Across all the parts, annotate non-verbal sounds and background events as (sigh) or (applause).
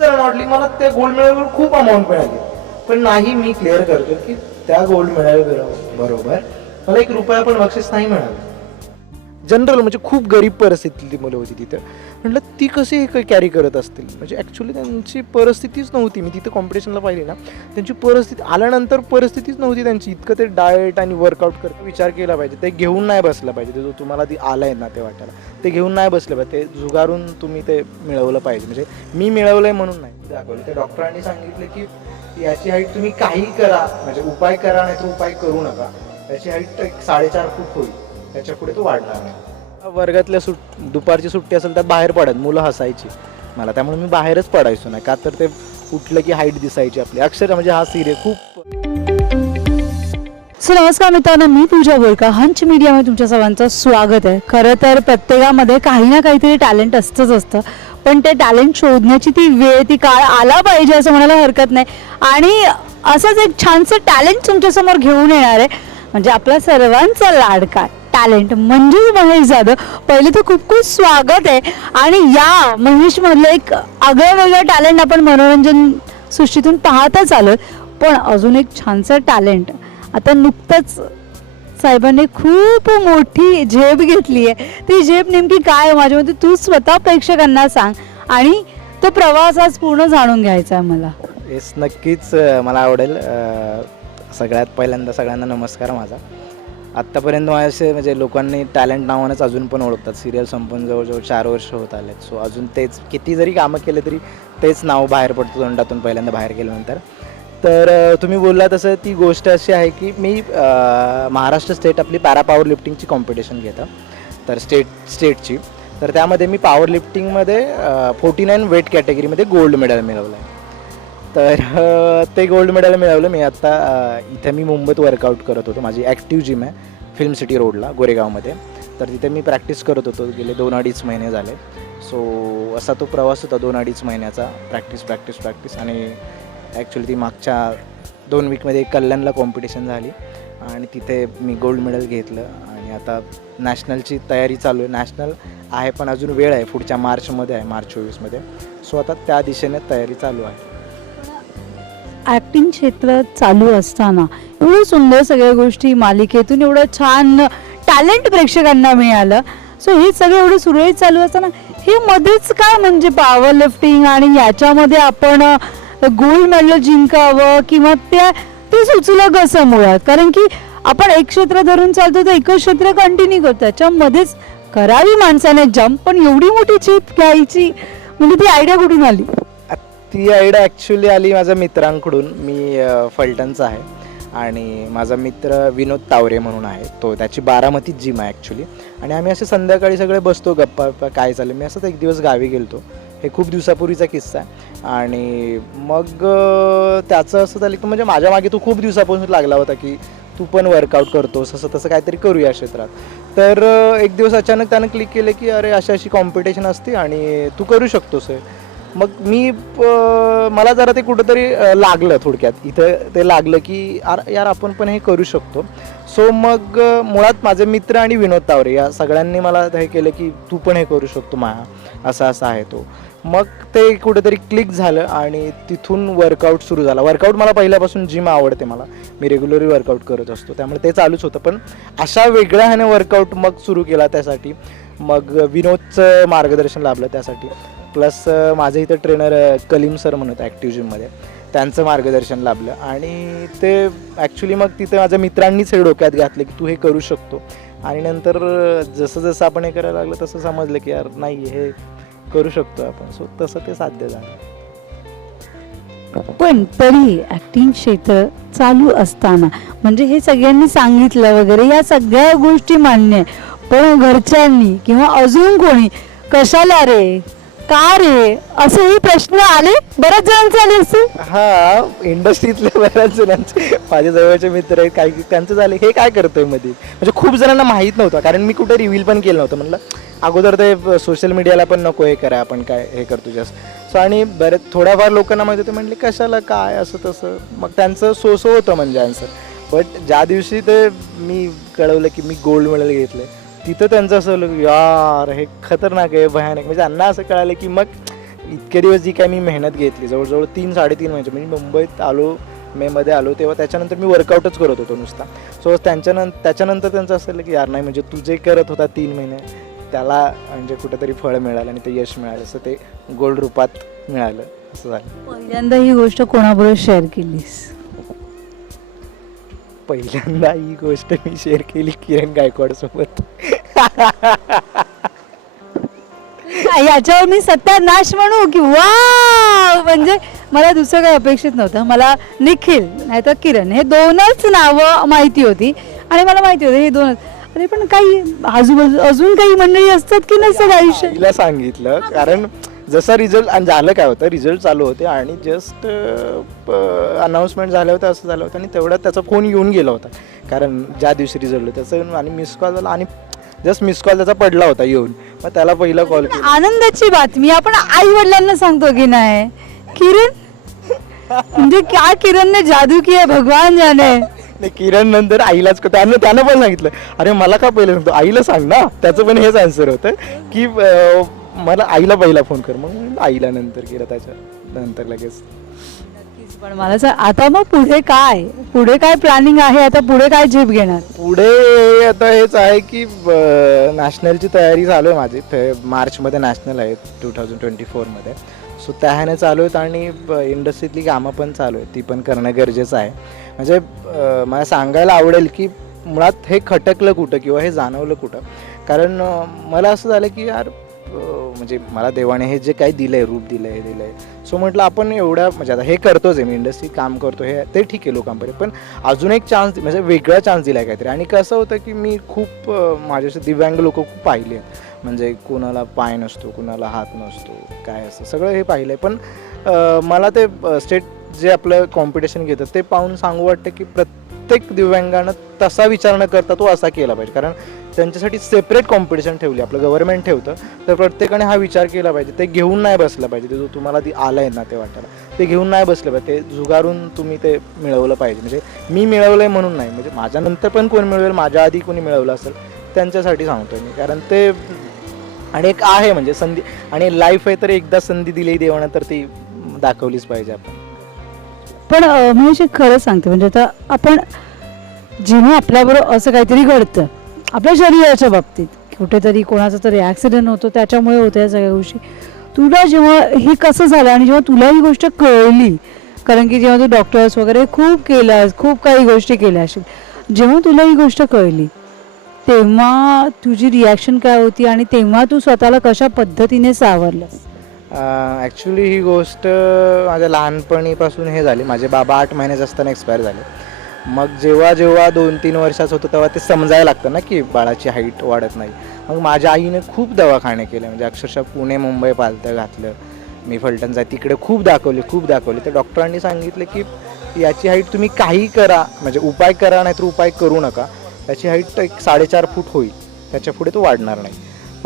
जर मला त्या गोल्ड मेडलवर खूप अमाऊंट मिळाली. पण नाही मी क्लिअर करतो की त्या गोल्ड मेडल बरोबर मला एक रुपया पण बक्षीस नाही मिळालं. जनरल म्हणजे खूप गरीब परिस्थितीतली मुलं होती तिथं. म्हटलं ती कशी हे कॅरी करत असतील? म्हणजे ॲक्च्युली त्यांची परिस्थितीच नव्हती. मी तिथं कॉम्पिटिशनला पाहिली ना त्यांची परिस्थिती आल्यानंतर परिस्थितीच नव्हती त्यांची. इतकं ते डाएट आणि वर्कआउट करत विचार केला पाहिजे. ते घेऊन नाही बसलं पाहिजे. ते जो तुम्हाला ती आलं आहे ना ते वाटायला ते घेऊन नाही बसलं पाहिजे. ते जुगारून तुम्ही ते मिळवलं पाहिजे. म्हणजे मी मिळवलं आहे म्हणून नाही. दाखवलं. ते डॉक्टरांनी सांगितलं की याची हाईट तुम्ही काही करा. म्हणजे उपाय करा नाही तर उपाय करू नका. त्याची हाईट एक साडेचार फूट होईल. त्याच्या पुढे तो वाढणार नाही. वर्गातल्या सुट दुपारची सुट्टी असेल तर बाहेर पडत मुलं हसायची. मला त्यामुळे मी बाहेरच पडायचो नाही. का तर ते उठलं की हाईट दिसायची आपली. अक्षर म्हणजे हा सिरियल खूप सो नमस्कार मित्रांनो मी पूजा बोरका हंच मीडियामध्ये तुमच्या सर्वांचं स्वागत आहे. खरं तर प्रत्येकामध्ये काही ना काहीतरी टॅलेंट असतंच असतं. पण ते टॅलेंट शोधण्याची ती वेळ ती काळ आला पाहिजे असं म्हणायला हरकत नाही. आणि असंच एक छानसं टॅलेंट तुमच्यासमोर घेऊन येणार आहे. म्हणजे आपला सर्वांचा लाडका. टॅलेंट म्हणजेच महेश जाधव पहिले तर खूप खूप स्वागत आहे. आणि या महेशमधलं एक आगळं वेगळं टॅलेंट आपण मनोरंजन सृष्टीतून पाहतच आलो पण अजून एक छानसं टॅलेंट आता नुकतंच साहेबांनी खूप मोठी झेप घेतली आहे. ती झेप नेमकी काय आहे माझ्या मते तू स्वतः प्रेक्षकांना सांग. आणि तो प्रवास आज पूर्ण जाणून घ्यायचा आहे मला. येस नक्कीच मला आवडेल. सगळ्यात पहिल्यांदा सगळ्यांना नमस्कार माझा. आत्तापर्यंत माझ्याशी म्हणजे लोकांनी टॅलेंट नावानंच अजून पण ओळखतात. सिरियल संपून जवळजवळ चार वर्ष होत आलेत. सो अजून तेच किती जरी कामं केले तरी तेच नाव बाहेर पडतं तोंडातून पहिल्यांदा बाहेर गेल्यानंतर तर तुम्ही बोलला तसं ती गोष्ट अशी आहे की मी महाराष्ट्र स्टेट आपली पॅरा पॉवर लिफ्टिंगची कॉम्पिटिशन घेतं. तर स्टेट स्टेटची. तर त्यामध्ये मी पॉवर लिफ्टिंगमध्ये फोर्टी नाईन वेट कॅटेगरीमध्ये गोल्ड मेडल मिळवलं आहे तर ते गोल्ड मेडल मिळवलं. मी आत्ता इथे मी मुंबईत वर्कआउट करत होतो. माझी ॲक्टिव्ह जिम आहे फिल्म सिटी रोडला गोरेगावमध्ये. तर तिथे मी प्रॅक्टिस करत होतो. गेले दोन अडीच महिने झाले. सो असा तो प्रवास होता दोन अडीच महिन्याचा. प्रॅक्टिस प्रॅक्टिस प्रॅक्टिस आणि ॲक्च्युली ती मागच्या दोन वीकमध्ये कल्याणला कॉम्पिटिशन झाली. आणि तिथे मी गोल्ड मेडल घेतलं. आणि आता नॅशनलची तयारी चालू आहे. नॅशनल आहे पण अजून वेळ आहे. पुढच्या मार्चमध्ये आहे मार्च चोवीसमध्ये. सो आता त्या दिशेने तयारी चालू आहे. ॲक्टिंग क्षेत्र चालू असताना एवढं सुंदर सगळ्या गोष्टी मालिकेतून एवढं छान टॅलेंट प्रेक्षकांना मिळालं. सो हे सगळं एवढं सुरळीत चालू असताना हे मध्येच काय म्हणजे पॉवर लिफ्टिंग आणि याच्यामध्ये आपण गोल्ड मेडल जिंकावं किंवा त्या ते सुचलं कसं मुळात? कारण की आपण एक क्षेत्र धरून चालतो तर एकच क्षेत्र कंटिन्यू करतो. त्याच्यामध्येच करावी माणसाने जम्प पण एवढी मोठी चिप घ्यायची म्हणजे ती आयडिया कुठून आली? ती आयडिया ॲक्च्युली आली माझ्या मित्रांकडून. मी फलटणचा आहे. आणि माझा मित्र विनोद तावरे म्हणून आहे. तो त्याची बारामतीत जिम आहे ॲक्च्युली आणि आम्ही असे संध्याकाळी सगळे बसतो गप्पा गप्पा काय चाललं मी असंच एक दिवस गावी गेलतो. हे खूप दिवसापूर्वीचा किस्सा आहे. आणि मग त्याचं असं झालं की म्हणजे माझ्या मागे तो खूप दिवसापासून लागला होता की तू पण वर्कआउट करतोस असं तसं काहीतरी करू या क्षेत्रात. तर एक दिवस अचानक त्यानं क्लिक केलं की अरे अशी अशी कॉम्पिटिशन असते आणि तू करू शकतोस हे. मग मी प- मला जरा ते कुठंतरी लागलं थोडक्यात. इथं ते लागलं की यार यार आपण पण हे करू शकतो. सो मग मुळात माझे मित्र आणि विनोद तावरे या सगळ्यांनी मला हे केलं की तू पण हे करू शकतो माया असा असा आहे तो. मग ते कुठेतरी क्लिक झालं आणि तिथून वर्कआउट सुरू झाला. वर्कआउट मला पहिल्यापासून जिम आवडते मला. मी रेग्युलरली वर्कआउट करत असतो. त्यामुळे ते चालूच होतं. पण अशा वेगळ्या ह्याने वर्कआउट मग सुरू केला त्यासाठी. मग विनोदचं मार्गदर्शन लाभलं त्यासाठी. प्लस माझं इथं ट्रेनर कलीम सर म्हणत ॲक्टिव्ह जिममध्ये त्यांचं मार्गदर्शन लाभलं. आणि ते ॲक्च्युली मग तिथे माझ्या मित्रांनीच हे डोक्यात घातलं की तू हे करू शकतो. आणि नंतर जसं जसं आपण हे करायला लागलं तसं समजलं की यार नाही हे करू शकतो आपण. सो तसं ते साध्य झालं. पण तरी ऍक्टिंग क्षेत्र चालू असताना म्हणजे हे सगळ्यांनी सांगितलं वगैरे या सगळ्या गोष्टी मान्य आहे पण घरच्यांनी किंवा अजून कोणी कशाला रे? का रे? असेही प्रश्न आले? बऱ्याच जणांचे आले असतील. हा इंडस्ट्रीतले बऱ्याच जणांचे. माझ्या जवळचे मित्र आहेत काही त्यांचं झाले हे काय करतोयमध्ये म्हणजे खूप जणांना माहीत नव्हतं कारण मी कुठे रिव्हील पण केलं नव्हतं. म्हणलं अगोदर ते सोशल मीडियाला पण नको हे करा आपण काय हे करतो जास्त. सो आणि बरेच थोड्याफार लोकांना माहिती होतं म्हणले कशाला काय असं तसं? मग त्यांचं सो सो होतं म्हणजे आन्सर बट ज्या दिवशी ते मी कळवलं की मी गोल्ड मेडल घेतलं तिथं त्यांचं असं झालं यार हे खतरनाक आहे भयानक. म्हणजे त्यांना असं कळालं की मग इतके दिवस जी काय मी मेहनत घेतली जवळजवळ तीन साडेतीन महिने म्हणजे मुंबईत आलो मेमध्ये आलो तेव्हा त्याच्यानंतर मी वर्कआउटच करत होतो नुसता. सो त्यांच्यानं त्याच्यानंतर त्यांचं असं की यार नाही म्हणजे तू जे करत होता तीन महिने त्याला म्हणजे कुठेतरी फळ मिळालं आणि ते यश मिळालं. असं ते गोल्ड रूपात मिळालं. असं झालं. पहिल्यांदा ही गोष्ट कोणाबरोबर शेअर केलीस? पहिल्यांदा ही गोष्ट मी शेअर केली किरण गायकवाड सोबत याच्यावर मी सत्यानाश म्हणू की वा म्हणजे मला दुसरं काही अपेक्षित नव्हतं. मला निखिल नाहीतर किरण हे दोनच नावं माहिती होती. आणि मला माहिती होती हे दोनच अरे पण काही आजूबाजू अजून काही मंडळी असतात की नसतात आयुष्यात? तिला सांगितलं कारण जसा रिझल्ट आणि झालं काय होतं रिझल्ट चालू होते आणि जस्ट अनाऊन्समेंट झालं होतं असं झालं होतं आणि तेवढ्यात त्याचा फोन येऊन गेला होता. कारण ज्या दिवशी रिझल्ट होता त्याचा आणि मिस कॉल झाला आणि जस्ट मिस कॉल त्याचा पडला होता येऊन. मग त्याला पहिला कॉल केला. आनंदाची बातमी आपण आई वडिलांना सांगतो की नाही. किरण? म्हणजे क्या किरण ने जादू किया भगवान जाने. नाही किरण नंतर आईलाच त्यानं त्यानं पण सांगितलं. अरे मला का पहिलं सांगतो? आईला सांग ना. त्याचं पण हेच आन्सर होतं की अं, मला आईला पहिला फोन कर. मग आईला नंतर केलं त्याच्या नंतर लगेच. नक्कीच, पण मला सांग आता मग पुढे काय? पुढे काय प्लॅनिंग आहे? आता पुढे काय झेप घेणार? पुढे आता हेच आहे की नॅशनलची तयारी चालू आहे माझी. ते मार्चमध्ये नॅशनल आहे टू थाउजंड ट्वेंटी फोरमध्ये सो त्या ह्याने चालू आहेत आणि इंडस्ट्रीतली कामं पण चालू आहेत. ती पण करणं गरजेचं आहे. म्हणजे अं, मला सांगायला आवडेल की मुळात हे खटकलं कुठं किंवा हे जाणवलं कुठं? कारण अं, मला असं झालं की यार म्हणजे मला देवाने हे जे काही दिलं आहे रूप दिलं आहे हे दिलं आहे सो म्हटलं आपण एवढ्या म्हणजे आता हे करतोच आहे मी इंडस्ट्रीत काम करतो हे ते ठीक आहे लोकांपर्यंत. पण अजून एक चान्स म्हणजे वेगळा चान्स दिला आहे काहीतरी. आणि कसं होतं की मी खूप माझ्याशी दिव्यांग लोक खूप पाहिले आहेत. म्हणजे कोणाला पाय नसतो कोणाला हात नसतो काय असतं सगळं हे पाहिलं आहे पण मला ते स्टेट जे आपलं कॉम्पिटिशन घेतं ते पाहून सांगू वाटतं की प्रत्येक प्रत्येक दिव्यांगानं तसा विचार न करता तो असा केला पाहिजे. कारण त्यांच्यासाठी सेपरेट कॉम्पिटिशन ठेवली आपलं गव्हर्नमेंट ठेवतं. तर प्रत्येकाने हा विचार केला पाहिजे. ते घेऊन नाही बसलं पाहिजे. ते जो तुम्हाला ती आलं आहे ना ते वाटायला. ते घेऊन नाही बसलं पाहिजे. ते जुगारून तुम्ही ते मिळवलं पाहिजे. म्हणजे मी मिळवलं आहे म्हणून नाही. म्हणजे माझ्यानंतर पण कोण मिळवेल? माझ्या आधी कोणी मिळवलं असेल? त्यांच्यासाठी सांगतोय मी. कारण ते आणि एक आहे म्हणजे संधी. आणि लाईफ आहे तर एकदा संधी दिली देवानं तर ती दाखवलीच पाहिजे आपण. पण म्हणजे खरं सांगते म्हणजे आता आपण जेव्हा आपल्याबरोबर असं काहीतरी घडतं आपल्या शरीराच्या बाबतीत कुठेतरी कोणाचा तरी ॲक्सिडेंट होतो त्याच्यामुळे होत्या या सगळ्या गोष्टी. तुला जेव्हा हे कसं झालं आणि जेव्हा तुला ही गोष्ट कळली कारण की जेव्हा तू डॉक्टर्स वगैरे खूप केलास खूप काही गोष्टी केल्या असेल जेव्हा तुला ही गोष्ट कळली तेव्हा तुझी रिॲक्शन काय होती आणि तेव्हा तू स्वतःला कशा पद्धतीने सावरलंस? ॲक्च्युली ही गोष्ट माझ्या लहानपणीपासून हे झाली. माझे बाबा आठ महिन्याचे असताना एक्सपायर झाले. मग जेव्हा जेव्हा दोन तीन वर्षाचं होतं तेव्हा ते समजायला लागतं ना की बाळाची हाईट वाढत नाही. मग माझ्या आईने खूप दवाखाने केले. म्हणजे अक्षरशः पुणे मुंबई पालतं घातलं. मी फलटण जाय तिकडे खूप दाखवले खूप दाखवले. तर डॉक्टरांनी सांगितलं की याची हाईट तुम्ही काही करा. म्हणजे उपाय करा नाहीतर उपाय करू नका. त्याची हाईट एक साडेचार फूट होईल. त्याच्या पुढे तो वाढणार नाही.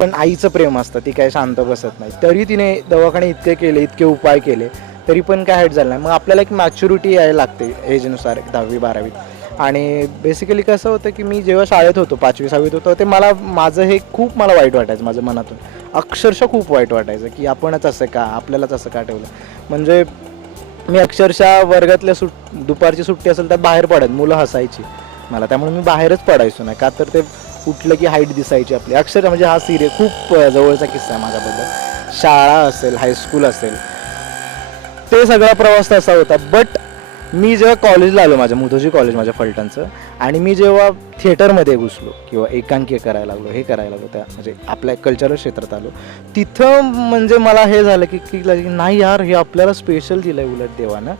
पण आईचं प्रेम असतं ती काय शांत बसत नाही. तरी तिने दवाखाने इतके केले इतके उपाय केले तरी पण काय हॅट झालं नाही. मग आपल्याला एक मॅच्युरिटी यायला लागते एजनुसार दहावी बारावीत. आणि बेसिकली कसं होतं की मी जेव्हा शाळेत होतो पाचवी सहावीत होतो ते मला माझं हे खूप मला वाईट वाटायचं माझं मनातून. अक्षरशः खूप वाईट वाटायचं की आपणच असं का आपल्यालाच असं का ठेवलं. म्हणजे मी अक्षरशः वर्गातल्या सुट दुपारची सुट्टी असेल तर बाहेर पडत मुलं हसायची. मला त्यामुळे मी बाहेरच पडायचो नाही. का तर ते उठलं की हाईट दिसायची आपली. अक्षर म्हणजे हा सिरिय खूप जवळचा किस्सा आहे माझ्याबद्दल. शाळा असेल हायस्कूल असेल. ते सगळा प्रवास तसा होता. बट मी जेव्हा कॉलेजला आलो माझ्या मुधोजी कॉलेज माझ्या फलटणचं आणि मी जेव्हा थिएटरमध्ये घुसलो किंवा एकांकी करायला लागलो हे करायला लागलो त्या म्हणजे आपल्या कल्चरल क्षेत्रात आलो तिथं म्हणजे मला हे झालं की की नाही यार हे आपल्याला स्पेशल दिलं आहे उलट देवानं.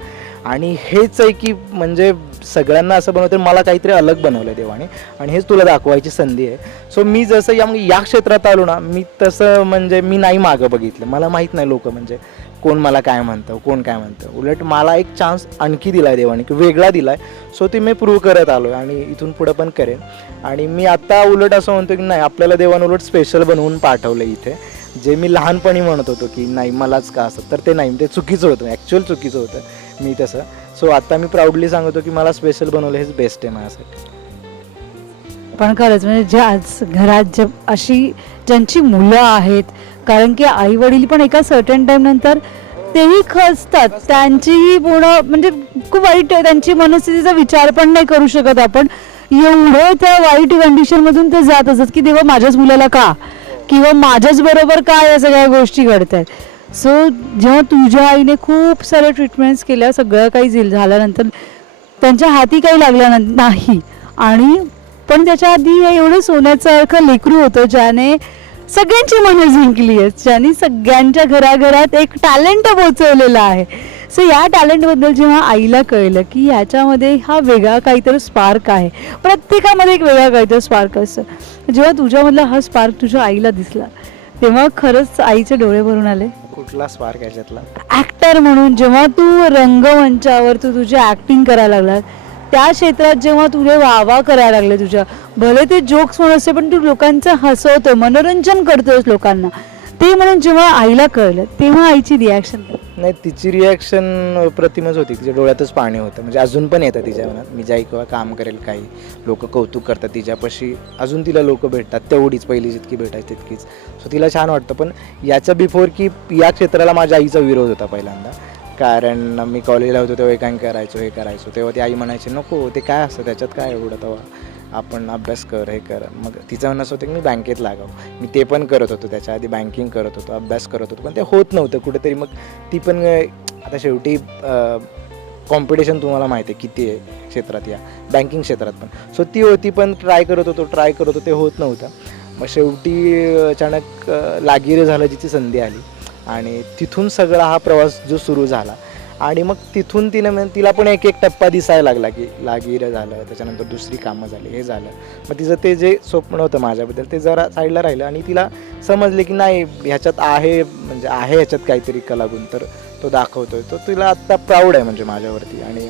आणि हेच आहे की म्हणजे सगळ्यांना असं बनवतं मला काहीतरी अलग बनवलं आहे देवाने. आणि हेच तुला दाखवायची संधी आहे. सो मी जसं या मग या क्षेत्रात आलो ना मी तसं म्हणजे मी नाही मागं बघितलं. मला माहीत नाही लोक म्हणजे कोण मला काय म्हणतं कोण काय म्हणतं. उलट मला एक चान्स आणखी दिला आहे देवाने की वेगळा दिला आहे सो ते मी प्रूव्ह करत आलो आहे आणि इथून पुढं पण करेन. आणि मी आता उलट असं म्हणतो की नाही आपल्याला देवान उलट स्पेशल बनवून पाठवलं इथे. जे मी लहानपणी म्हणत होतो की नाही मलाच का असं. तर ते नाही ते चुकीचं होतं. ॲक्च्युअल चुकीचं होतं. मी तसं. सो आता मी प्राऊडली सांगतो की मला स्पेशल बनवलं हेच बेस्ट आहे माझ्यासाठी. पण खरंच म्हणजे ज्या आज घरात जे अशी ज्यांची मुलं आहेत कारण की आई वडील पण एका सर्टन टाइम नंतर तेही खचतात त्यांचीही पूर्ण म्हणजे खूप वाईट आहे. त्यांची मनस्थितीचा विचार पण नाही करू शकत आपण. एवढं त्या वाईट कंडिशन मधून ते जात असत की देवा माझ्याच मुलाला का? किंवा माझ्याच बरोबर का या सगळ्या गोष्टी घडतात सो जेव्हा तुझ्या आईने खूप साऱ्या ट्रीटमेंट्स केल्या सगळं काही झील झाल्यानंतर त्यांच्या हाती काही लागलं न- नाही. आणि पण त्याच्या आधी एवढं सोन्याचं सोन्यासारखं लेकरू होतं ज्याने सगळ्यांची मनं जिंकली आहेत ज्याने सगळ्यांच्या घराघरात एक टॅलेंट पोचवलेलं आहे. सो या टॅलेंटबद्दल जेव्हा आईला कळलं की ह्याच्यामध्ये हा वेगळा काहीतरी स्पार्क आहे प्रत्येकामध्ये एक वेगळा काहीतरी स्पार्क असतं. जेव्हा तुझ्यामधला हा स्पार्क तुझ्या आईला दिसला तेव्हा खरंच आईचे डोळे भरून आले. कुठला स्पार्क याच्यातला ऍक्टर म्हणून जेव्हा तू रंगमंचावर तू तुझी ऍक्टिंग करायला लागला त्या क्षेत्रात जेव्हा तुझे वावा करायला लागले तुझ्या भले ते जोक्स म्हणून असते पण तू लोकांचं हसवतो मनोरंजन करतोस लोकांना. ते म्हणून जेव्हा आईला कळलं तेव्हा आईची रिॲक्शन नाही तिची रिॲक्शन प्रतिमच होती. तिच्या डोळ्यातच पाणी होतं. म्हणजे अजून पण येतं तिच्या मनात. मी जाई किंवा काम करेल काही लोक कौतुक करतात तिच्यापाशी. अजून तिला लोक भेटतात. तेवढीच पहिली जितकी भेटायची तितकीच. सो तिला छान वाटतं. पण याच्या बिफोर की या क्षेत्राला माझ्या आईचा विरोध होता पहिल्यांदा. कारण मी कॉलेजला होतो तेव्हा एकांक करायचो हे करायचो. तेव्हा ती आई म्हणायची नको ते काय असतं? त्याच्यात काय एवढं तेव्हा? आपण अभ्यास कर हे कर. मग तिचं म्हणणं असं होतं की मी बँकेत लागावं. मी ते पण करत होतो. त्याच्या आधी बँकिंग करत होतो अभ्यास करत होतो. पण ते होत नव्हतं कुठेतरी. मग ती पण आता शेवटी कॉम्पिटिशन तुम्हाला माहिती आहे किती आहे क्षेत्रात या बँकिंग क्षेत्रात पण. सो ती होती पण ट्राय करत होतो ट्राय करत होतो ते होत नव्हतं. मग शेवटी अचानक अं, लागिरे झालं जिची संधी आली. आणि तिथून सगळा हा प्रवास जो सुरू झाला आणि मग तिथून तिनं म्हणजे तिला पण एक एक टप्पा दिसायला लागला की लागिरं झालं त्याच्यानंतर दुसरी कामं झाली हे झालं. मग तिचं ते जे स्वप्न होतं माझ्याबद्दल ते जरा साईडला राहिलं आणि तिला समजले की नाही ह्याच्यात आहे म्हणजे आहे ह्याच्यात काहीतरी कलागुण तर तो दाखवतोय. तो तिला आत्ता प्राऊड आहे म्हणजे माझ्यावरती आणि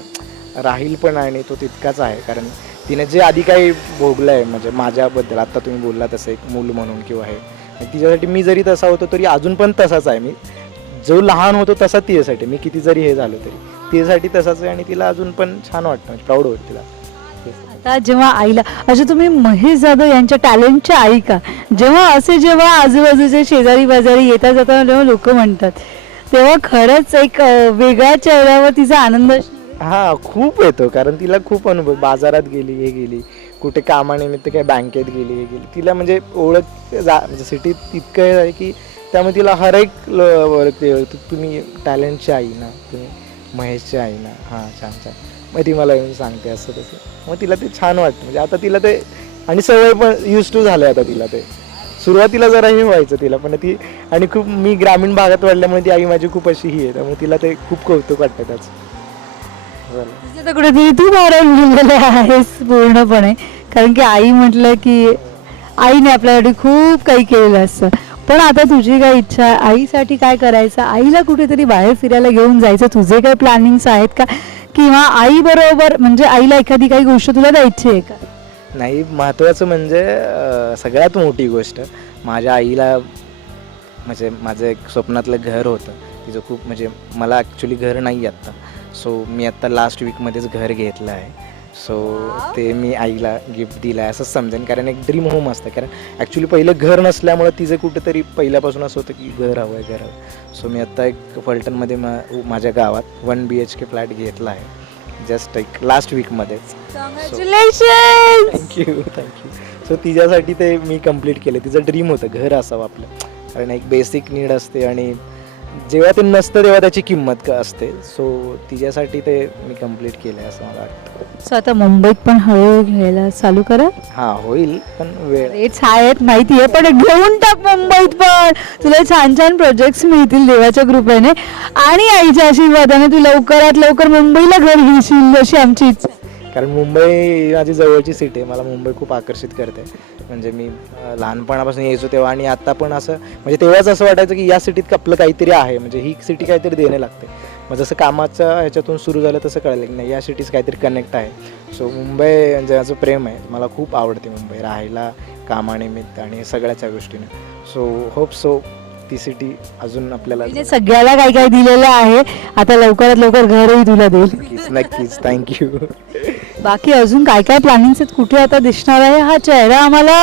राहील पण आणि तो तितकाच आहे. कारण तिने जे आधी काही भोगलं आहे म्हणजे माझ्याबद्दल आत्ता तुम्ही बोलला तसं एक मूल म्हणून किंवा हे. तिच्यासाठी मी जरी तसा होतो तरी अजून पण तसाच आहे मी. जो लहान होतो तसा तिच्यासाठी मी किती जरी हे झालो तरी. तिच्यासाठी तसाच आहे आणि तिला अजून पण छान वाटतं म्हणजे प्राऊड होत तिला. आता जेव्हा आईला अच्छा तुम्ही महेश जाधव यांच्या टॅलेंटच्या आई का? जेव्हा असे जेव्हा आजूबाजूचे शेजारी बाजारी येता जाता जेव्हा लोक म्हणतात तेव्हा खरंच एक वेगळ्या चेहऱ्यावर तिचा आनंद. हा खूप येतो कारण तिला खूप अनुभव बाजारात गेली हे गेली कुठे कामानिमित्त काय बँकेत गेली हे गेली. तिला म्हणजे ओळख जा म्हणजे सिटीत इतकं आहे की त्यामुळे तिला हर एक तुम्ही टॅलेंटची आई ना तुम्ही महेशची आई ना हां छान छान. मग ती मला येऊन सांगते असं तसं. मग तिला ते छान वाटतं. म्हणजे आता तिला ते आणि सवय पण यूज टू झालं आता तिला ते. सुरुवातीला जरा हे व्हायचं तिला पण ती आणि खूप मी ग्रामीण भागात वाढल्यामुळे ती आई माझी खूप अशी ही आहे. त्यामुळे तिला ते खूप कौतुक वाटतं त्याचं. कुठेतरी तू भारावून गेलेले आहेस पूर्णपणे. कारण की आई म्हटलं की आईने आपल्यासाठी खूप काही केलेलं असतं. पण आता तुझी काय इच्छा आहे? आईसाठी काय करायचं? आईला कुठेतरी बाहेर फिरायला घेऊन जायचं? तुझे काय प्लॅनिंग्स आहेत का? किंवा आई बरोबर म्हणजे आईला एखादी काही गोष्ट तुला द्यायची आहे का? नाही महत्त्वाचं म्हणजे अं, सगळ्यात मोठी गोष्ट माझ्या आईला म्हणजे माझं एक स्वप्नातलं घर होतं. तिचं खूप म्हणजे मला ॲक्च्युली घर नाही आहे आत्ता. सो मी आत्ता लास्ट वीकमध्येच घर घेतलं आहे. सो ते मी आईला गिफ्ट दिलं आहे असंच समजेन. कारण एक ड्रीम होम असतं. कारण ॲक्च्युली पहिलं घर नसल्यामुळं तिचं कुठेतरी पहिल्यापासून असं होतं की घर हवं आहे घर हवं सो मी आत्ता एक फलटणमध्ये मा माझ्या गावात one B H K flat घेतला आहे. जस्ट एक last वीकमध्येच congratulation thank you thank you so तिच्यासाठी ते मी कंप्लीट केलं. तिचं ड्रीम होतं घर असावं आपलं. कारण एक बेसिक नीड असते आणि जेव्हा ते नसतं तेव्हा त्याची किंमत क- असते. सो तिच्यासाठी ते मी कंप्लीट केलं आहे असं मला वाटतं. सो आता मुंबईत पण हळूहळू घ्यायला चालू करा. हां होईल पण वेळ रेट्स आहेत माहिती आहे पण घेऊन टाक मुंबईत पण. तुला छान छान प्रोजेक्ट्स मिळतील देवाच्या कृपेने. आणि आईच्या आशीर्वादाने तू लवकरात लवकर मुंबईला घर घेशील अशी आमची इच्छा. कारण मुंबई माझी जवळची सिटी आहे. मला मुंबई खूप आकर्षित करते. म्हणजे मी लहानपणापासून यायचो तेव्हा आणि आता पण असं म्हणजे तेव्हाच असं वाटायचं की या सिटीत आपलं काहीतरी आहे म्हणजे ही सिटी काहीतरी देणे लागते. मग जसं कामाचं ह्याच्यातून सुरू झालं तसं कळलं की नाही या सिटीज काहीतरी कनेक्ट आहे. सो मुंबई म्हणजे माझं प्रेम आहे. मला खूप आवडते मुंबई राहायला कामानिमित्त आणि सगळ्याच्या गोष्टीने. सो होप सो ती सिटी अजून आपल्याला तिने सगळ्याला काय काय दिलेलं आहे आता लवकरात लवकर घरही तुला देईल. नक्कीच नक्कीच. थँक्यू बाकी अजून काय काय प्लॅनिंग आहेत? कुठे आता दिसणार आहे? हा चेहरा आम्हाला.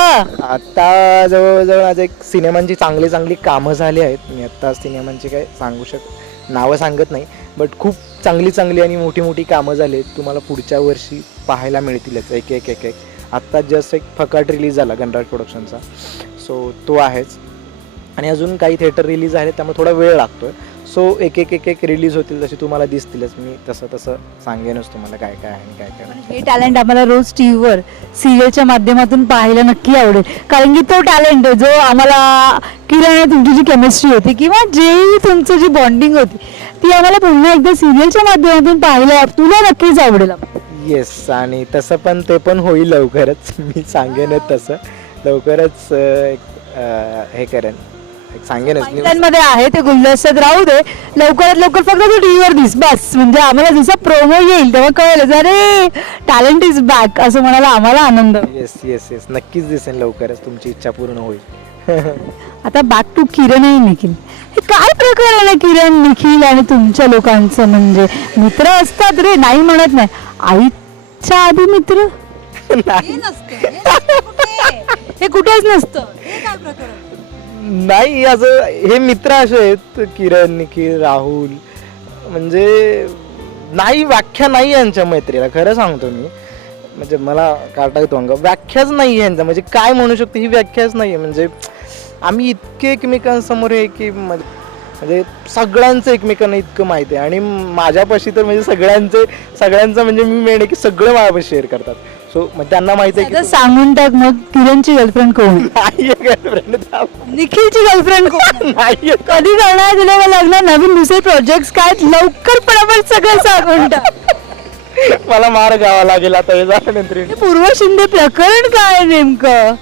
आता जवळजवळ आज एक सिनेमांची चांगली चांगली कामं झाली आहेत. मी आत्ता सिनेमांची काय सांगू शक नावं सांगत नाही बट खूप चांगली चांगली आणि मोठी मोठी कामं झाली आहेत. तुम्हाला पुढच्या वर्षी पाहायला मिळतीलच एक एक एक एक. आत्ता जस्ट एक फकाट रिलीज झाला गणराज प्रोडक्शनचा सो तो आहेच. आणि अजून काही थिएटर रिलीज आहेत त्यामुळे थोडा वेळ लागतोय. सो एक एक एक एक रिलीज होतील जसे तुम्हाला दिसतीलच. मी तसं तसं सांगेनच तुम्हाला काय काय आहे आणि काय काय नाही. हे टॅलेंट आम्हाला रोज टी व्हीवर सिरियलच्या माध्यमातून पाहायला नक्की आवडेल. कारण की तो टॅलेंट जो आम्हाला किरण तुमची जी केमिस्ट्री होती किंवा जे तुमचं जी बॉन्डिंग होती ती आम्हाला पुन्हा एकदा सिरियलच्या माध्यमातून पाहायला तुला नक्कीच आवडेल. येस आणि तसं पण ते पण होईल लवकरच. मी सांगेनच तसं. लवकरच अं, एक अं, हे करेन. एक सांगेनच. मध्ये आहे ते गुलदस्त्यात राहू दे. लवकरात लवकर फक्त तू टीव्हीवर दिस बस. म्हणजे आम्हाला जसा प्रोमो येईल तेव्हा कळेल अरे टॅलेंट इज बॅक असं म्हणायला आम्हाला आनंद. येस येस येस नक्कीच दिसेल लवकरच. तुमची इच्छा पूर्ण होईल. (laughs) आता बॅक टू किरण आणि निखिल. हे काय प्रकार आहे ना किरण निखिल आणि तुमच्या लोकांचं? म्हणजे मित्र असतात रे नाही म्हणत नाही. आईच्या आधी मित्र? (laughs) नाही. (laughs) हे कुठेच नसतं. नाही असं हे मित्र असे आहेत किरण निखिल राहुल. म्हणजे नाही व्याख्या नाही यांच्या मैत्रीला खरं सांगतो मी. म्हणजे मला काटाय येतो अंग व्याख्याच नाही यांचा. म्हणजे काय म्हणू शकतो ही व्याख्याच नाही आहे. म्हणजे आम्ही इतके एकमेकांसमोर आहे की म्हणजे म्हणजे सगळ्यांचं एकमेकांना इतकं माहिती आहे. आणि माझ्यापाशी तर म्हणजे सगळ्यांचे सगळ्यांचं म्हणजे मी मेन आहे की सगळे माझ्यापाशी शेअर करतात. सो मग त्यांना माहिती आहे आता की सांगून टाक मग किरणची गर्लफ्रेंड कोण? (laughs) नाही गर्लफ्रेंड निखिलची गर्लफ्रेंड कोण? (laughs) नाही कधी करणार तुला मला लग्न नवीन दुसरे प्रोजेक्ट काय? लवकर पटापट सगळं सांगून टाक. (laughs) मला मार घ्यावा लागेल आता हे झाल्यानंतर हे पूर्व शिंदे प्रकरण काय नेमकं?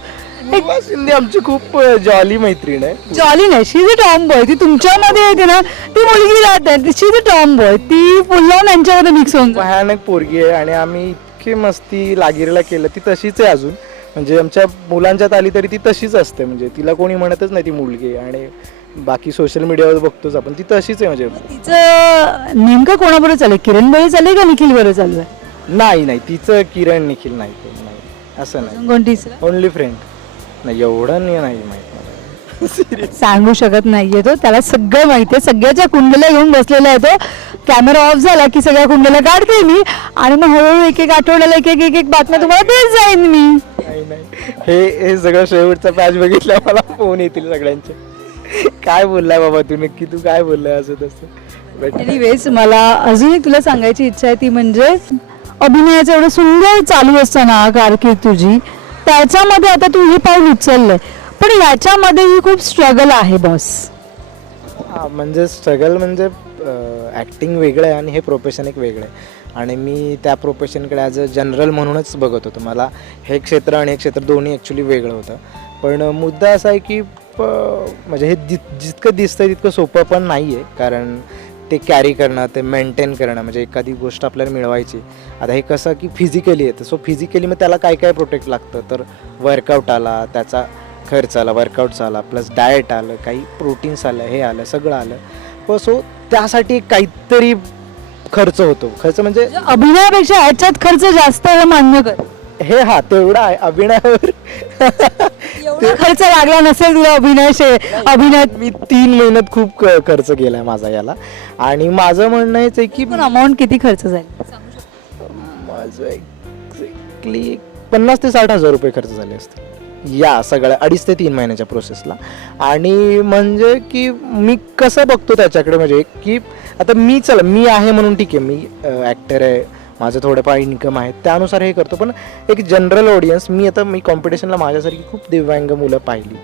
पूर्वा शिंदे आमची खूप जॉली मैत्रीण आहे. जॉली नाही शी द टॉम बॉय ती तुमच्यामध्ये येते ना ती मुलगी राहते. शी द टॉम बॉय ती पुन्हा यांच्यामध्ये मिक्स होऊन जाते. भयानक पोरगी आहे आणि आम्ही इतकी मस्ती लागिरीला केलं ती तशीच आहे अजून. म्हणजे आमच्या मुलांच्यात आली तरी ती तशीच असते. म्हणजे तिला कोणी म्हणतच नाही ती मुलगी आणि बाकी सोशल मीडियावर बघतोच आपण. ती तशीच आहे म्हणजे. तिचं नेमकं कोणाबरोबर चालू आहे? किरण बरोबर चालू आहे का निखिल बरोबर चालू आहे? नाही नाही. तिचं किरण निखिल नाही. ते नाही. असं नाही. कोणतीच ओनली फ्रेंड नाही एवढं नाही नाही माहीत सांगू शकत नाहीये तो. त्याला सगळं माहितीये सगळ्याच्या कुंडल्या घेऊन बसलेला आहे तो. कॅमेरा ऑफ झाला की सगळ्या कुंडल्या काढते मी. आणि मग हळूहळू एक एक आठवड्याला एक एक एक एक बातम्या तुम्हाला देत जाईन मी. हे हे सगळं शेवटचा पॅच बघितला मला फोन येतील सगळ्यांचे. काय बोललाय बाबा तू? नक्की तू काय बोललाय असं तसं? एनिवेज मला अजून एक तुला सांगायची इच्छा आहे ती म्हणजे अभिनयाचं एवढं सुंदर चालू असताना कारकीर्द तुझी. त्याच्यामध्ये आता तू हे पाऊल उचललंय. पण याच्यामध्येही खूप स्ट्रगल आहे बॉस हां म्हणजे स्ट्रगल म्हणजे ॲक्टिंग वेगळं आहे आणि हे प्रोफेशन एक वेगळं आहे. आणि मी त्या प्रोफेशनकडे ॲज अ जनरल म्हणूनच बघत होतो. मला हे क्षेत्र आणि हे क्षेत्र दोन्ही ॲक्च्युली वेगळं होतं. पण मुद्दा असा आहे की प- म्हणजे हे जि जितकं दिसतं तितकं सोपं पण नाही आहे कारण ते कॅरी करणं ते मेंटेन करणं म्हणजे एखादी गोष्ट आपल्याला मिळवायची. आता हे कसं की फिजिकली येतं. सो फिजिकली मग त्याला काय काय प्रोटेक्ट लागतं? तर वर्कआउट आला त्याचा खर्च आला वर्कआउट्स आला प्लस डाएट आलं काही प्रोटीन्स आलं हे आलं सगळं आलं. प सो त्यासाठी काहीतरी खर्च होतो. खर्च म्हणजे अभिनयापेक्षा ह्याच्यात खर्च जास्त हे मान्य कर. हे हा तेवढा आहे. अभिनयावर एवढा खर्च लागला नसेल तुला अभिनय शे- अभिनयात. मी तीन महिन्यात खूप क- खर्च केलाय माझा याला. आणि माझं म्हणणं हेच आहे की पण अमाऊंट किती खर्च जाईल माझं एक्झॅक्टली पन्नास ते साठ हजार रुपये खर्च झाले असते या सगळ्या अडीच ते तीन महिन्याच्या प्रोसेसला आणि म्हणजे की मी कसं बघतो त्याच्याकडे म्हणजे की आता मी चला मी आहे म्हणून ठीक आहे मी ॲक्टर आहे माझं थोडंफार इन्कम आहे त्यानुसार हे करतो. पण एक जनरल ऑडियन्स मी आता मी कॉम्पिटिशनला माझ्यासारखी खूप दिव्यांग मुलं पाहिली.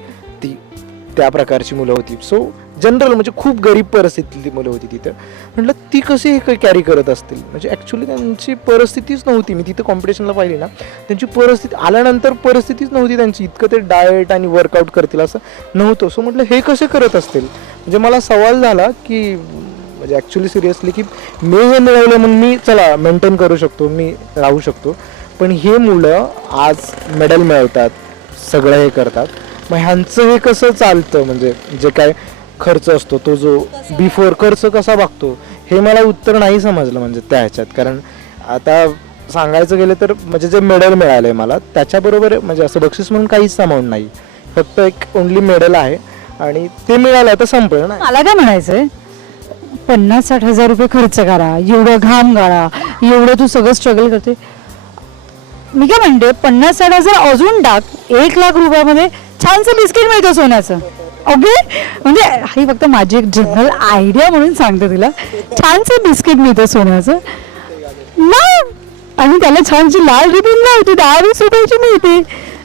त्या प्रकारची मुलं होती. सो जनरल म्हणजे खूप गरीब परिस्थितीतली मुलं होती तिथं. म्हटलं ती कशी हे कॅरी करत असतील? म्हणजे ॲक्च्युली त्यांची परिस्थितीच नव्हती. मी तिथं कॉम्पिटिशनला पाहिली ना त्यांची परिस्थिती आल्यानंतर परिस्थितीच नव्हती त्यांची. इतकं ते डाएट आणि वर्कआउट करतील असं नव्हतं. सो म्हटलं हे कसे करत असतील? म्हणजे मला सवाल झाला की म्हणजे ॲक्च्युली सिरियसली की मी हे मिळवलं म्हणून मी चला मेंटेन करू शकतो मी राहू शकतो. पण हे मुलं आज मेडल मिळवतात सगळं हे करतात. मग ह्यांचं हे कसं चालतं? म्हणजे जे काय खर्च असतो तो जो बिफोर खर्च कसा बघतो हे मला उत्तर नाही समजलं म्हणजे त्या ह्याच्यात कारण आता सांगायचं गेलं तर म्हणजे जे मेडल मिळालं आहे मला त्याच्याबरोबर म्हणजे असं बक्षीस म्हणून काहीच अमाऊंट नाही. फक्त एक ओनली मेडल आहे. आणि ते मिळालं तर संपलं ना. मला काय म्हणायचंय? पन्नास साठ हजार रुपये खर्च करा. एवढं घाम गाळा. एवढं तू सगळं स्ट्रगल करते. मी काय म्हणते? पन्नास साठ हजार अजून टाक. एक लाख रुपयामध्ये छानसं बिस्किट मिळतं सोन्याचं. ओके म्हणजे ही फक्त माझी एक जनरल आयडिया म्हणून सांगते तुला. छानसं बिस्किट मिळतं सोन्याचं. ना आणि त्याला छानशी लाल रिबीन लावते. दहा वीस रुपयाची मिळते.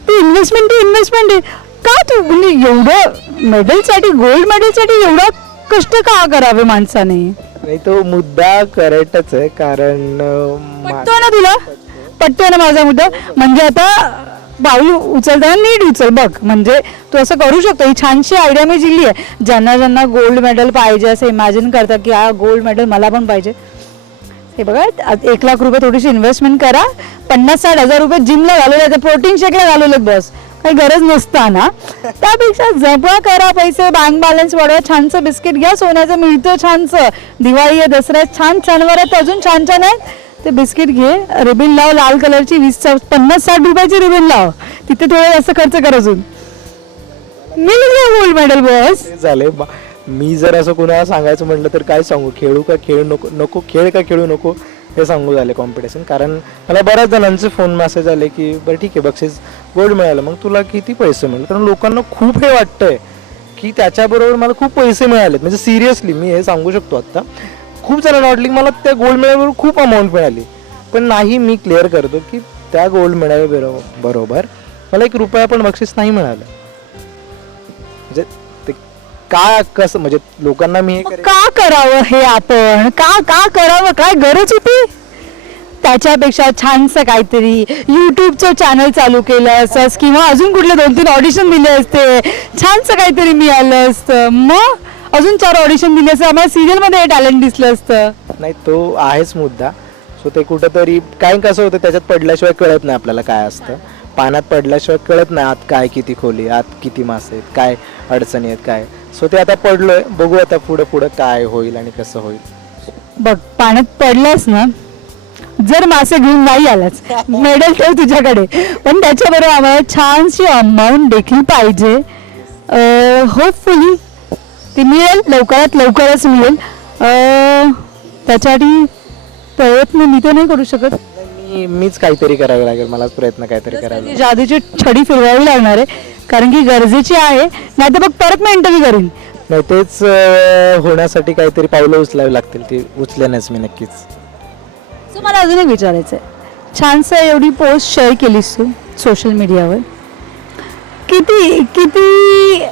ती इन्व्हेस्टमेंट ती इन्व्हेस्टमेंट आहे. का तू? म्हणजे एवढं मेडलसाठी गोल्ड मेडलसाठी एवढं कष्ट का करावे माणसाने? नाही तो मुद्दा करेक्टच आहे. कारण अं, मा- पटतोय ना तुला? पटतोय ना माझा मुद्दा? म्हणजे आता पाऊल उचलताना नीट उचल बघ. म्हणजे तू असं करू शकतो. ही छानशी आयडिया मी दिली आहे. ज्यांना ज्यांना गोल्ड मेडल पाहिजे असं इमॅजिन करतात की हा गोल्ड मेडल मला पण पाहिजे. हे बघा एक लाख रुपये थोडीशी इन्व्हेस्टमेंट करा. पन्नास साठ हजार रुपये जिमला घालवले प्रोटीन शेकला घालवले बस. काही गरज नसताना त्यापेक्षा जपा करा पैसे. बँक बॅलन्स वाढवा. छानसं बिस्किट घ्या. सोन्याचं मिळतं छानसं. दिवाळी आहे दसऱ्यात छान सणवार आहेत. अजून छान छान आहेत. ते बिस्किट घे रिबिन लाव लाल कलरची वीस पन्नास साठ रुपयाची रिबिन लाव. तिथे थोडं जास्त खर्च कर अजून. मिळून गोल्ड मेडल बस झाले बा- मी जर असं कुणाला सांगायचं म्हटलं तर काय सांगू? खेळू का खेळ नको नको खेळ का खेळू नको हे सांगू झाले कॉम्पिटिशन कारण मला बऱ्याच जणांचे फोन मेसेज आले की बरं ठीक आहे बक्षीस गोल्ड मिळालं. मग तुला किती पैसे मिळाले? कारण लोकांना खूप हे वाटतंय की त्याच्याबरोबर मला खूप पैसे मिळालेत. म्हणजे सिरियसली मी हे सांगू शकतो आत्ता. खूप वाटलं की मला त्या गोल्ड मेडलवर खूप अमाऊंट मिळाली. पण नाही मी क्लिअर करतो की त्या गोल्ड मेडल बरोबर बरोबर मला एक रुपया पण बक्षीस नाही मिळालं. म्हणजे ते का कसं म्हणजे लोकांना मी मग का करावं हे आपण? का का करावं? काय गरज होती? त्याच्यापेक्षा छानसं काहीतरी युट्यूबचं चॅनल चालू केलं असंस किंवा अजून कुठले दोन तीन ऑडिशन दिले असते छानसं काहीतरी मिळालं असतं. मग? अजून चार ऑडिशन दिले असतं आम्हाला सिरियलमध्ये टॅलेंट दिसलं असतं. नाही तो आहेच मुद्दा. सो ते कुठंतरी काय कसं होतं त्याच्यात पडल्याशिवाय कळत नाही आपल्याला काय असतं. पाण्यात पडल्याशिवाय कळत नाही आत काय किती खोली आत किती मासे आहेत काय अडचणी आहेत काय. सो ते आता पडलोय. बघू आता पुढं पुढं काय होईल आणि कसं होईल. बघ पाण्यात पडलास ना जर मासे घेऊन नाही आलाच मेडल ठेव तुझ्याकडे. पण त्याच्याबरोबर आम्हाला छानशी अमाऊंट देखील पाहिजे. होपफुली ती मिळेल लवकरात लवकरच मिळेल. त्याच्यासाठी प्रयत्न मी तर नाही करू शकत. मी मीच काहीतरी करावे लागेल मलाच प्रयत्न काहीतरी करावे लागेल. जादूची छडी फिरवावी लागणार आहे कारण की गरजेची आहे नाही तर बघ परत मी इंटरव्ह्यू करीन. नाही तेच अं, होण्यासाठी काहीतरी पावलं उचलावी लागतील ती उचलेनच मी नक्कीच. सो मला अजून एक विचारायचं आहे छानसं एवढी पोस्ट शेअर केलीस तू सोशल मीडियावर. किती किती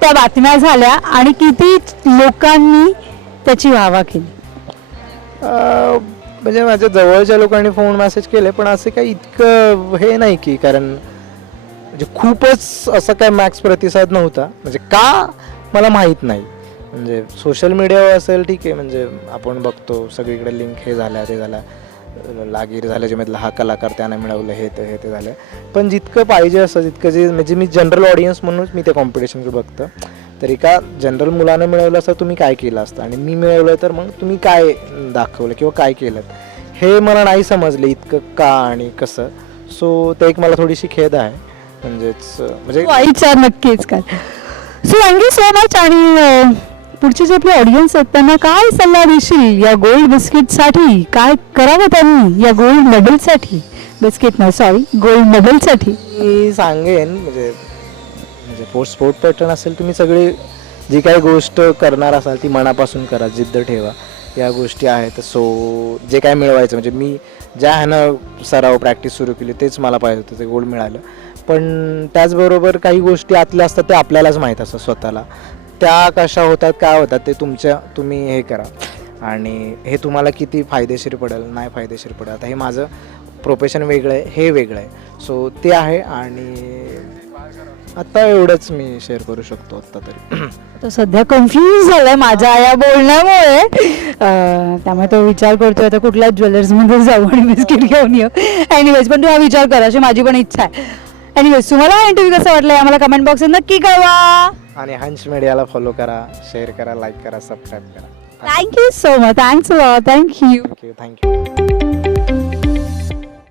त्या बातम्या झाल्या आणि किती लोकांनी त्याची वाहवा केली? म्हणजे माझ्या जवळच्या लोकांनी फोन मेसेज केले पण असे काही इतकं हे नाही की कारण म्हणजे खूपच असं काय मॅक्स प्रतिसाद नव्हता. म्हणजे का? मला माहीत नाही. म्हणजे सोशल मीडियावर असेल ठीक आहे. म्हणजे आपण बघतो सगळीकडे लिंक हे झाला ते झाला. लागीर झालं जे ज्यामधला हा कलाकार त्यांना मिळवलं हे ते हे ते झालं. पण जितकं पाहिजे असं जितकं जे म्हणजे मी जनरल ऑडियन्स म्हणूनच मी त्या कॉम्पिटिशनकडे बघतं. तर एका जनरल मुलानं मिळवलं असतं तुम्ही काय केलं असतं? आणि मी मिळवलं तर मग तुम्ही काय दाखवलं किंवा काय केलं? हे मला नाही समजलं इतकं का आणि कसं. सो ते एक मला थोडीशी खेद आहे. म्हणजेच म्हणजे नक्कीच काय. सो थँक्यू सो मच आणि पुढचे जे आपले ऑडियन्स आहेत त्यांना काय सल्ला देशील या गोल्ड बिस्किटसाठी काय करावं त्यांनी या गोल्ड मेडलसाठी बिस्किट नाही सॉरी गोल्ड मेडलसाठी मी सांगेन म्हणजे म्हणजे फोर्ट स्पोर्ट पॅटर्न असेल तुम्ही सगळी जी काही गोष्ट करणार असाल ती मनापासून करा जिद्द ठेवा. या गोष्टी आहेत सो जे काय मिळवायचं म्हणजे मी ज्या ह्यानं सराव प्रॅक्टिस सुरू केली तेच मला पाहिजे होतं ते गोल्ड मिळालं. पण त्याचबरोबर काही गोष्टी आतल्या असतात ते आपल्यालाच माहीत असतात स्वतःला. त्या कशा होतात काय होतात ते तुमच्या तुम्ही हे करा. आणि हे तुम्हाला किती फायदेशीर पडेल नाही फायदेशीर पडेल. आता हे माझं प्रोफेशन वेगळं आहे हे वेगळं आहे. सो ते आहे आणि आता एवढंच मी शेअर करू शकतो आत्ता तरी. तो सध्या कन्फ्युज झालाय माझ्या या बोलण्यामुळे. अं, त्यामुळे तो विचार करतोय आता कुठल्या ज्वेलर्समध्ये जाऊ आणि बिस्किट घेऊन येऊ. एनिवेज पण तू हा विचार कर अशी माझी पण इच्छा आहे. एनिवेज तुम्हाला इंटरव्ह्यू कसा वाटलाय आम्हाला कमेंट बॉक्स नक्की कळवा. आणि हंच मीडियाला फॉलो करा शेअर करा लाईक करा सबस्क्राईब करा. Thank you so much thanks thank you thank you thank you